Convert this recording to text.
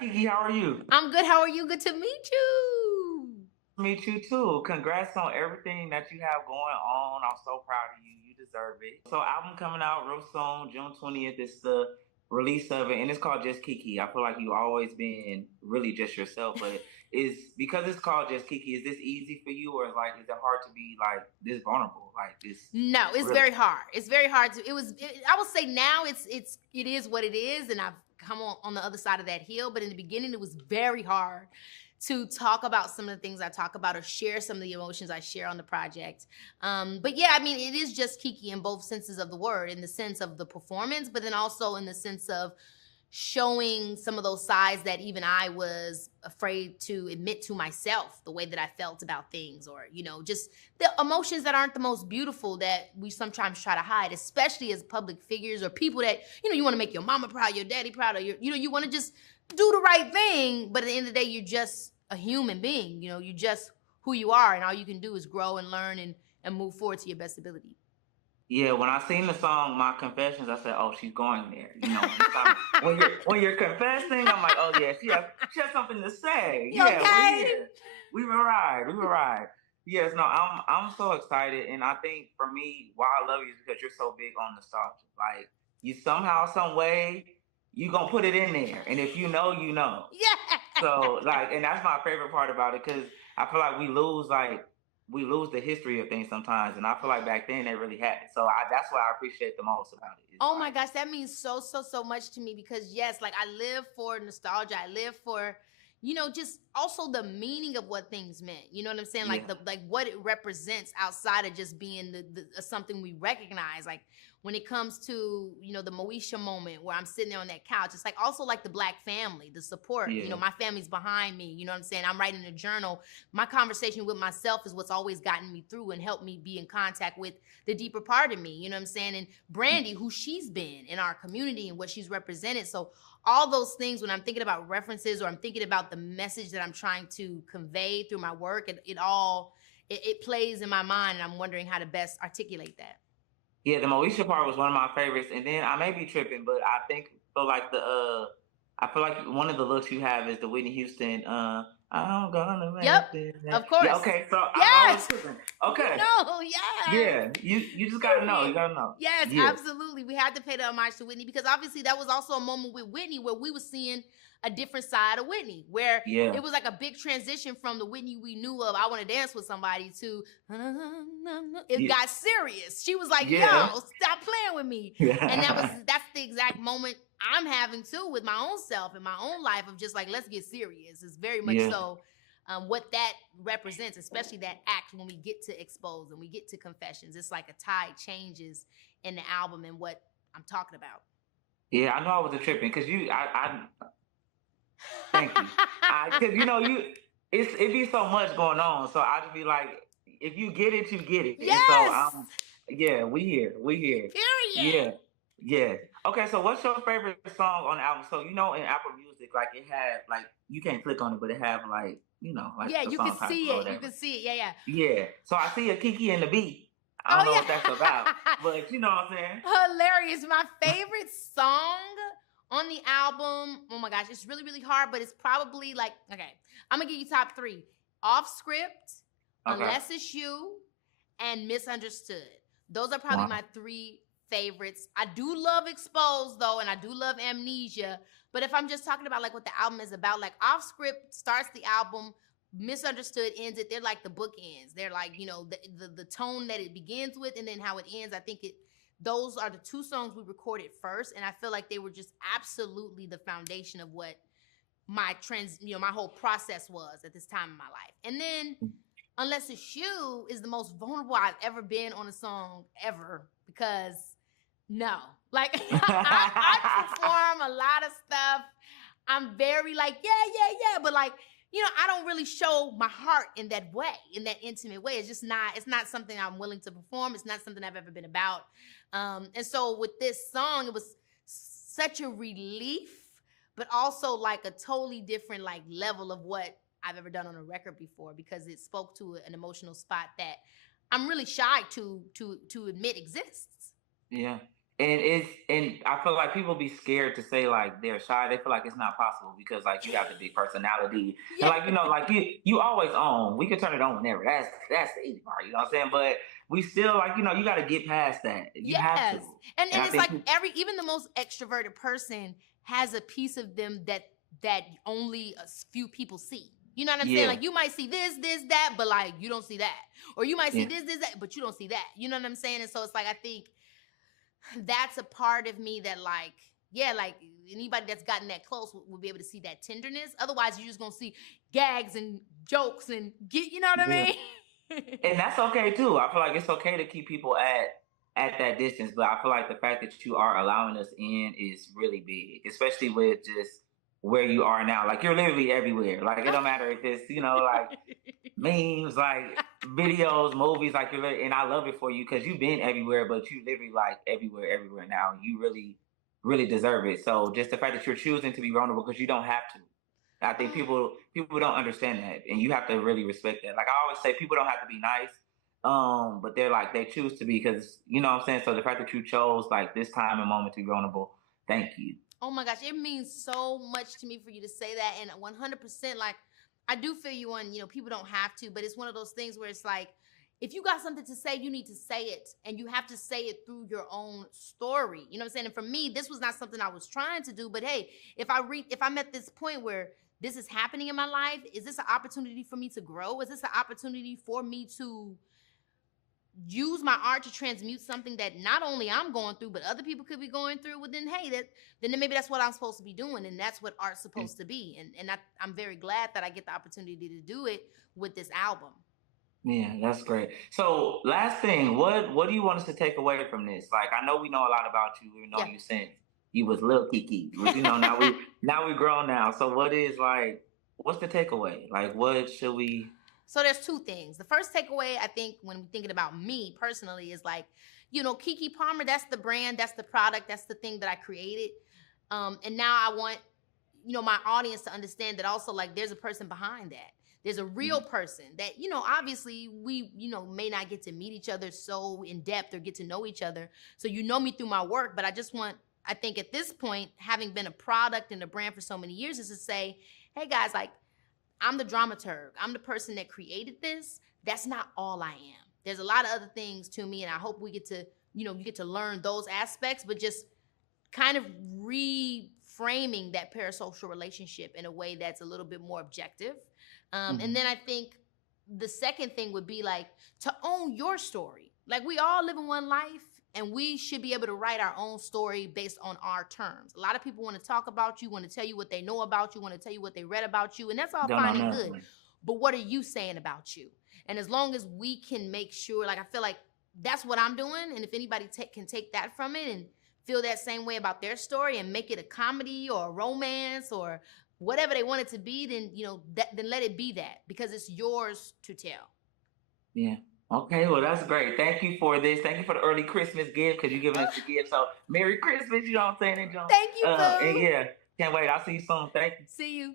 Keke. How are you? I'm good. How are you? Good to meet you. Meet you too. Congrats on everything that you have going on. I'm so proud of you. You deserve it. So, album coming out real soon, June 20th is the release of it, and it's called Just Keke. I feel like you always been really just yourself, but is because it's called Just Keke. Is this easy for you, or is it hard to be like this vulnerable, like this? No, it's Really? very hard. It's very hard to. I would say now it is what it is, and I've come on the other side of that hill. But in the beginning, it was very hard to talk about some of the things I talk about or share some of the emotions I share on the project. But yeah, I mean, it is just Keke in both senses of the word, in the sense of the performance, but then also in the sense of showing some of those sides that even I was afraid to admit to myself, the way that I felt about things, or, just the emotions that aren't the most beautiful that we sometimes try to hide, especially as public figures or people that, you want to make your mama proud, your daddy proud, or you want to just do the right thing. But at the end of the day, you're just a human being, you're just who you are. And all you can do is grow and learn and move forward to your best ability. Yeah, when I seen the song "My Confessions," I said, "Oh, she's going there." When you're confessing, I'm like, "Oh yeah, she has something to say." You Yeah, we're okay? here. We will ride. We will ride. Yes, no, I'm so excited, and I think for me, why I love you is because you're so big on nostalgia. Like you somehow, some way, you gonna put it in there, and if you know, you know. Yeah. So and that's my favorite part about it because I feel like we lose the history of things sometimes, and I feel like back then they really had it. So that's what I appreciate the most about it. Oh my gosh, that means so much to me because yes, like I live for nostalgia. I live for, just also the meaning of what things meant. You know what I'm saying? Like Yeah. like what it represents outside of just being the something we recognize. Like when it comes to, the Moesha moment where I'm sitting there on that couch, it's like also like the Black family, the support. Yeah. My family's behind me. You know what I'm saying? I'm writing a journal. My conversation with myself is what's always gotten me through and helped me be in contact with the deeper part of me. You know what I'm saying? And Brandy, who she's been in our community and what she's represented. So all those things, when I'm thinking about references or I'm thinking about the message that I'm trying to convey through my work, it plays in my mind, and I'm wondering how to best articulate that. Yeah, the Moesha part was one of my favorites, and then I may be tripping, but I feel like one of the looks you have is the Whitney Houston. I'm gonna Yep, make it. of course. Yeah, okay, so I was Yes. tripping. Okay. No, yeah. Yeah, you just gotta know. You gotta know. Yes, Yeah. absolutely. We had to pay the homage to Whitney because obviously that was also a moment with Whitney where we were seeing a different side of Whitney, where Yeah. it was like a big transition from the Whitney we knew of, I Want to Dance with Somebody, to it got serious. She was like, Yeah. yo, stop playing with me. And that's the exact moment I'm having too with my own self and my own life of just like, let's get serious. It's very much Yeah. so what that represents, especially that act when we get to Expose and we get to Confessions. It's like a tide changes in the album and what I'm talking about. Yeah, I know I was tripping because thank you. Because it be so much going on, so I just be like, if you get it, you get it. Yes. And so yeah, we here. Period. Yeah, yeah. Okay, so what's your favorite song on the album? So in Apple Music, like it had like you can't click on it, but it have like like yeah, the you song can see it. You can see it. Yeah. Yeah. So I see a Keke and the beat. I don't know what that's about, but you know what I'm saying. Hilarious. My favorite song on the album, oh my gosh, it's really, really hard, but it's probably like, okay, I'm gonna give you top 3. Off Script, Okay. Unless It's You, and Misunderstood. Those are probably my 3 favorites. I do love Exposed though, and I do love Amnesia, but if I'm just talking about like what the album is about, like Off Script starts the album, Misunderstood ends it. They're like the bookends. They're like, the tone that it begins with and then how it ends. I think those are the 2 songs we recorded first, and I feel like they were just absolutely the foundation of what my my whole process was at this time in my life. And then Unless It's You is the most vulnerable I've ever been on a song ever, because like I perform a lot of stuff. I'm very like, yeah, but like, I don't really show my heart in that way, in that intimate way. It's not something I'm willing to perform. It's not something I've ever been about. And so with this song, it was such a relief, but also like a totally different like level of what I've ever done on a record before, because it spoke to an emotional spot that I'm really shy to admit exists. Yeah. and I feel like people be scared to say like they're shy. They feel like it's not possible because like you have the big personality and Yeah. like like you always on. We can turn it on whenever. That's the easy part. You know what I'm saying? But we still like you got to get past that. You have to. Yes. And I it's think like even the most extroverted person has a piece of them that only a few people see. You know what I'm saying? yeah Like you might see this, that, but like you don't see that. Or you might see yeah this, that, but you don't see that. You know what I'm saying? And so it's like I think that's a part of me that like yeah, like anybody that's gotten that close will be able to see that tenderness. Otherwise, you're just gonna see gags and jokes and get, you know what I yeah. mean? And that's okay too. I feel like it's okay to keep people at that distance, but I feel like the fact that you are allowing us in is really big, especially with just where you are now. Like you're literally everywhere. Like it don't matter if it's like memes, like videos, movies, like and I love it for you because you've been everywhere, but you literally like everywhere now. You really, really deserve it. So just the fact that you're choosing to be vulnerable because you don't have to. I think people don't understand that, and you have to really respect that. Like I always say, people don't have to be nice, but they're like they choose to be because you know what I'm saying. So the fact that you chose like this time and moment to be vulnerable, thank you. Oh my gosh, it means so much to me for you to say that, and 100% like I do feel you on, people don't have to, but it's one of those things where it's like if you got something to say, you need to say it, and you have to say it through your own story. You know what I'm saying? And for me, this was not something I was trying to do, but hey, if I'm at this point where this is happening in my life, is this an opportunity for me to grow? Is this an opportunity for me to use my art to transmute something that not only I'm going through, but other people could be going through? Well, then, hey, then maybe that's what I'm supposed to be doing, and that's what art's supposed to be. And I'm very glad that I get the opportunity to do it with this album. Yeah, that's great. So, last thing, what do you want us to take away from this? Like, I know we know a lot about you. We know you since you was little Keke, which now we grown now. So, what's the takeaway? Like, what should we? So there's two things. The first takeaway, I think, when we're thinking about me personally, is like, Keke Palmer. That's the brand. That's the product. That's the thing that I created. And now I want, my audience to understand that also, like, there's a person behind that. There's a real person that, obviously we, may not get to meet each other so in depth or get to know each other. So you know me through my work, but I think at this point, having been a product and a brand for so many years, is to say, hey guys, like, I'm the dramaturg. I'm the person that created this. That's not all I am. There's a lot of other things to me, and I hope we get to, you get to learn those aspects, but just kind of reframing that parasocial relationship in a way that's a little bit more objective. And then I think the second thing would be like to own your story. Like we all live in one life, and we should be able to write our own story based on our terms. A lot of people want to talk about you, want to tell you what they know about you, want to tell you what they read about you, and that's all fine and good. But what are you saying about you? And as long as we can make sure, like I feel like that's what I'm doing, and if anybody can take that from it and feel that same way about their story and make it a comedy or a romance or whatever they want it to be, then then let it be that, because it's yours to tell. Yeah. Okay, well that's great. Thank you for this. Thank you for the early Christmas gift because you're giving us the gift. So Merry Christmas, you know what I'm saying? Thank you, boo. And yeah, can't wait. I'll see you soon. Thank you. See you.